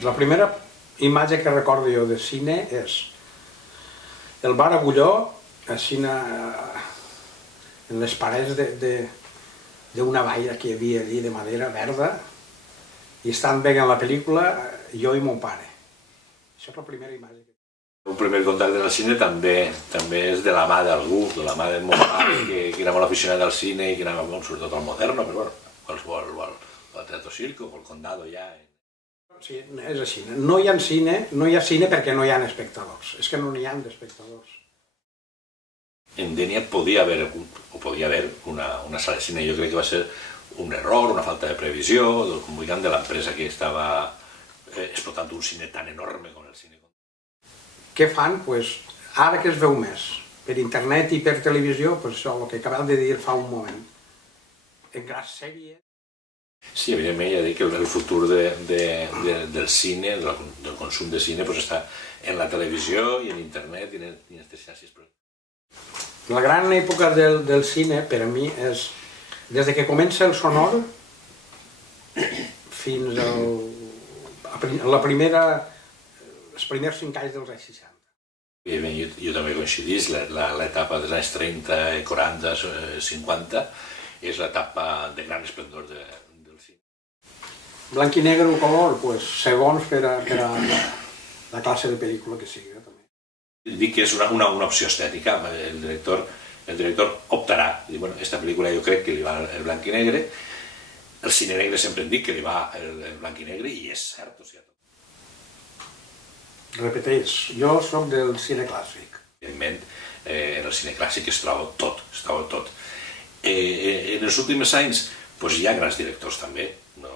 La primera imatge que recordo jo de cine és el bar Agulló, així en les parets d'una valla que hi havia allí de madera verda, i estan veient la pel·lícula jo i mon pare. Això és la primera imatge. Un primer contacte amb el cine també és de la mà d'algú, de la mà de mon pare, que era molt aficionat al cine i que anava molt, sobretot al Moderno, però bueno, qualsevol, al Teatro Circo, al Condado ja. Sí, és així. No hi ha cine perquè no hi ha espectadors. És que no n'hi ha d'espectadors. En Dénia podia haver una sala de cine. Jo crec que va ser un error, una falta de previsió, del comunicant de l'empresa que estava explotant un cine tan enorme com el cine. Què fan? Ara que es veu més, per internet i per televisió, això, el que acabem de dir fa un moment. En grans sèries... Sí, evidentment, ja dic que el futur del cine, del consum de cine, està en la televisió i en internet i en aquestes xarxes. La gran època del cine, per a mi, és des que comença el sonor fins els primers 5 anys dels anys 60. Jo també coincidís, l'etapa dels anys 30, 40, 50 és l'etapa de gran esplendor del cine. Blanc i negre o color, segons per a la classe de pel·lícula que sigui. Dic que és una opció estètica. El director optarà, diu, bueno, aquesta pel·lícula jo crec que li va el blanc i negre, el cine negre sempre em dic que li va el blanc i negre, i és cert, o sigui. Repeteix, jo soc del cine clàssic. Evidentment, en el cine clàssic es troba tot. En els últims anys hi ha grans directors també, no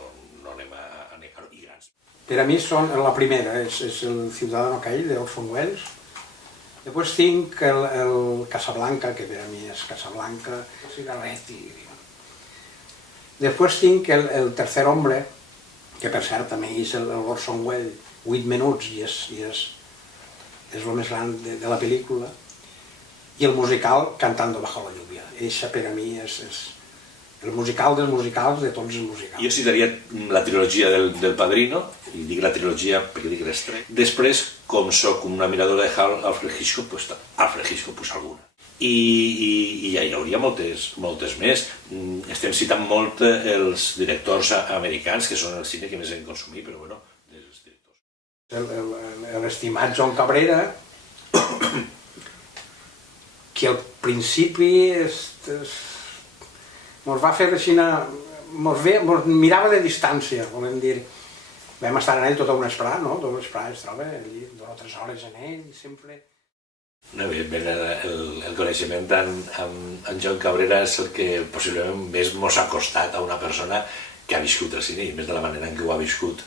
anem a negar-ho, i grans. Per a mi són la primera, és el Ciudadano Kane, d'Orson Welles. Després tinc el Casablanca, que per a mi és Casablanca, el Cigarretti. Després tinc el Tercer Hombre, que per cert també és l'Orson Welles, 8 minuts, i és el més gran de la pel·lícula. I el musical Cantando bajo la lluvia. Eixa per a mi és el musical dels musicals de tots els musicals. Jo citaria la trilogia del Padrino, i dic la trilogia perquè dic les tres. Després, com soc una miradora de Alfred Hitchcock, Alfred Hitchcock alguna. I ja hi hauria moltes més. Estem citant molt els directors americans, que són el cine que més hem consumit, però bueno, dels directors. L'estimat John Cabrera, que al principi ens va fer així, ens mirava de distància, volem dir. Vam estar en ell tota una vesprada, no? Tota una vesprada es troba allí, 2 o 3 hores en ell, sempre... Evidentment, el coneixement amb John Cabrera és el que possiblement més ens ha costat a una persona que ha viscut el cine, i més de la manera en què ho ha viscut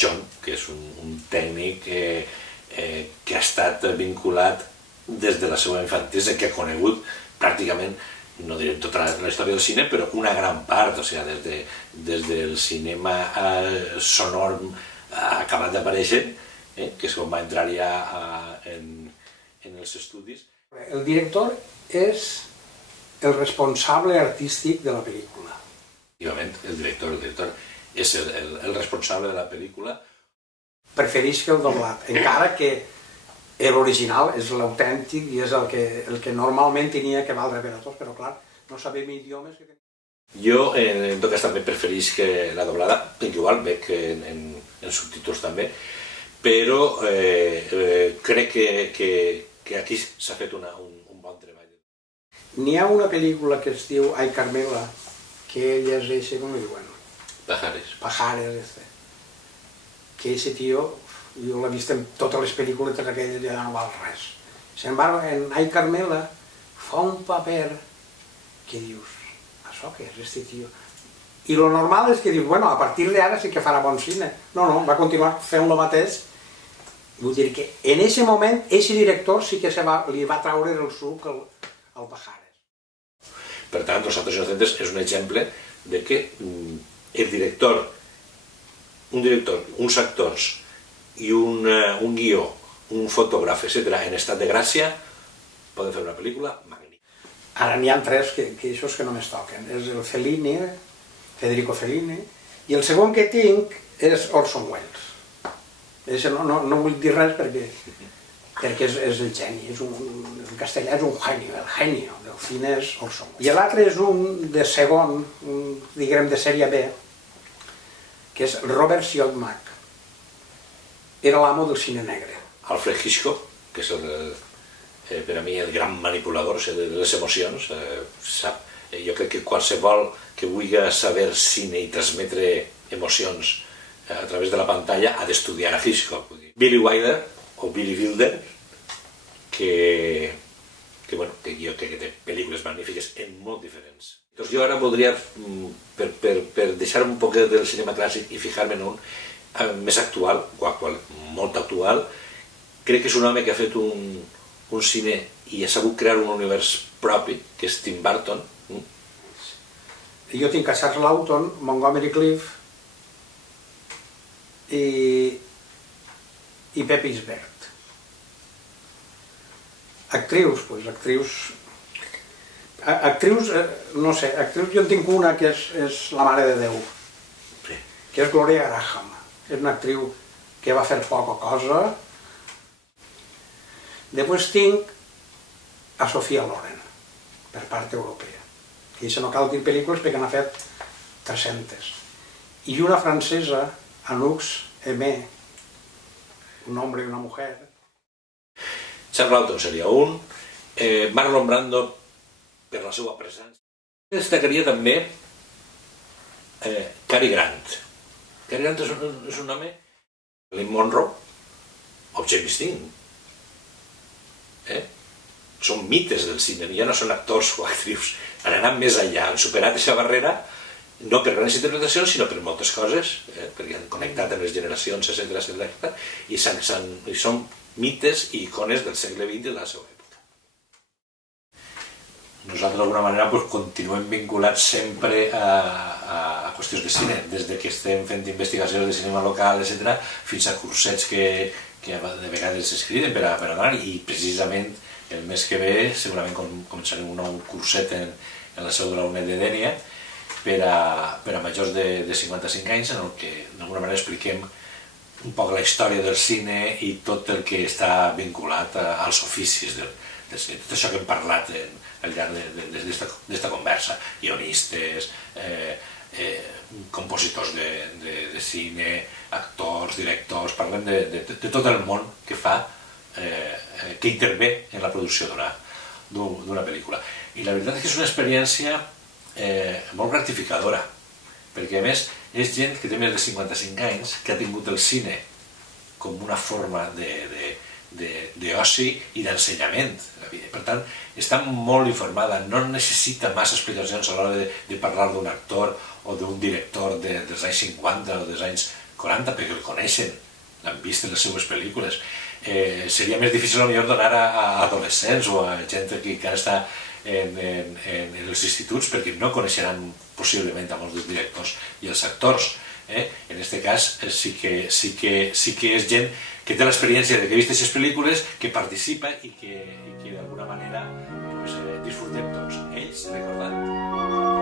John, que és un tècnic que ha estat vinculat des de la seva infantesa, que ha conegut pràcticament, no direm tota la història del cine, però una gran part, o sigui, des del cinema sonor acabat d'aparèixer, que és quan va entrar ja en els estudis. El director és el responsable artístic de la pel·lícula. Efectivament, el director és el responsable de la pel·lícula. Prefereix que el doblat, encara que l'original és l'autèntic i és el que normalment tenia que valdre per a tots, però clar, no sabem idiomes. Jo, en tot cas, també preferís que la doblada, igual veig en subtítols també, però crec que aquí s'ha fet un bon treball. N'hi ha una pel·lícula que es diu Ay Carmela, que ell és eixe, com li diuen? Pajares, que eixe tio... Jo l'he vist en totes les pel·lícules aquelles, ja no val res. Sin embargo, en Ay Carmela fa un paper que dius, això què és, este tio? I lo normal és que dius, bueno, a partir d'ara sí que farà bon cine. No, va continuar fent lo mateix. Vull dir que en aquest moment, aquest director sí que li va traure el suc al Pajares. Per tant, Los Santos Inocentes és un exemple de que el director, uns actors, i un guió, un fotògraf, etc., en estat de gràcia, poden fer una pel·lícula magnífica. Ara n'hi ha 3 que aquests que només toquen. És el Fellini, Federico Fellini, i el segon que tinc és Orson Welles. No vull dir res perquè és el geni, en castellà és un genio, el genio del cine és Orson Welles. I l'altre és un de segon, diguem de sèrie B, que és Robert Siodmak. Era l'amo del cine negre. Alfred Hitchcock, que és per a mi el gran manipulador de les emocions, sap. Jo crec que qualsevol que vulgui saber cine i transmetre emocions a través de la pantalla ha d'estudiar a Hitchcock. Billy Wilder, o Billy Wilder, que jo crec que té pel·lícules magnífiques en molt diferents. Doncs jo ara voldria, per deixar un poc del cinema clàssic i fijar-me en un més actual, molt actual, crec que és un home que ha fet un cine i ha sabut crear un univers propi, que és Tim Burton. Jo tinc a Charles Lawton, Montgomery Clift i Pepe Isbert. Actrius, no sé, actrius jo en tinc una que és la Mare de Déu, que és Gloria Graham. És una actriu que va fer poca cosa. Després tinc a Sofia Loren, per part europea. I això no cal dir pel·lícules perquè n'ha fet 300. I una francesa, Anouk Aimée, un hombre i una mujer. Charles Lawton seria un, Marlon Brando per la seva presència. Destacaria també Cary Grant. Cary Grant és un home, Marilyn Monroe o James Dean. Són mites del cine, ja no són actors o actrius, han anat més enllà, han superat aquesta barrera, no per grans interpretacions, sinó per moltes coses, perquè han connectat amb les generacions, etc. I són mites i icones del segle XX i de la seva època. Nosaltres d'alguna manera continuem vinculats sempre a qüestions de cine, des que estem fent investigacions de cinema local, etc., fins a cursets que de vegades es criden per anar, i precisament el mes que ve segurament començarem un nou curset en la seu de la UNED de Dénia per a majors de 55 anys, en el que d'alguna manera expliquem un poc la història del cine i tot el que està vinculat als oficis del cine. Tot això que hem parlat al llarg d'esta conversa, guionistes, compositors de cine, actors, directors, parlem de tot el món que intervé en la producció d'una pel·lícula. I la veritat és que és una experiència molt gratificadora, perquè a més és gent que té més de 55 anys, que ha tingut el cine com una forma d'oci i d'ensenyament. Per tant, està molt informada, no necessita massa explicacions a l'hora de parlar d'un actor o d'un director dels anys 50 o dels anys 40, perquè el coneixen, l'han vist en les seues pel·lícules. Seria més difícil potser donar a adolescents o a gent que encara està en els instituts, perquè no coneixeran possiblement a molts dels directors i els actors. En aquest cas sí que és gent que té l'experiència de que ha vist aquestes pel·lícules, que participa i que d'alguna manera disfrutem tots, ells recordant.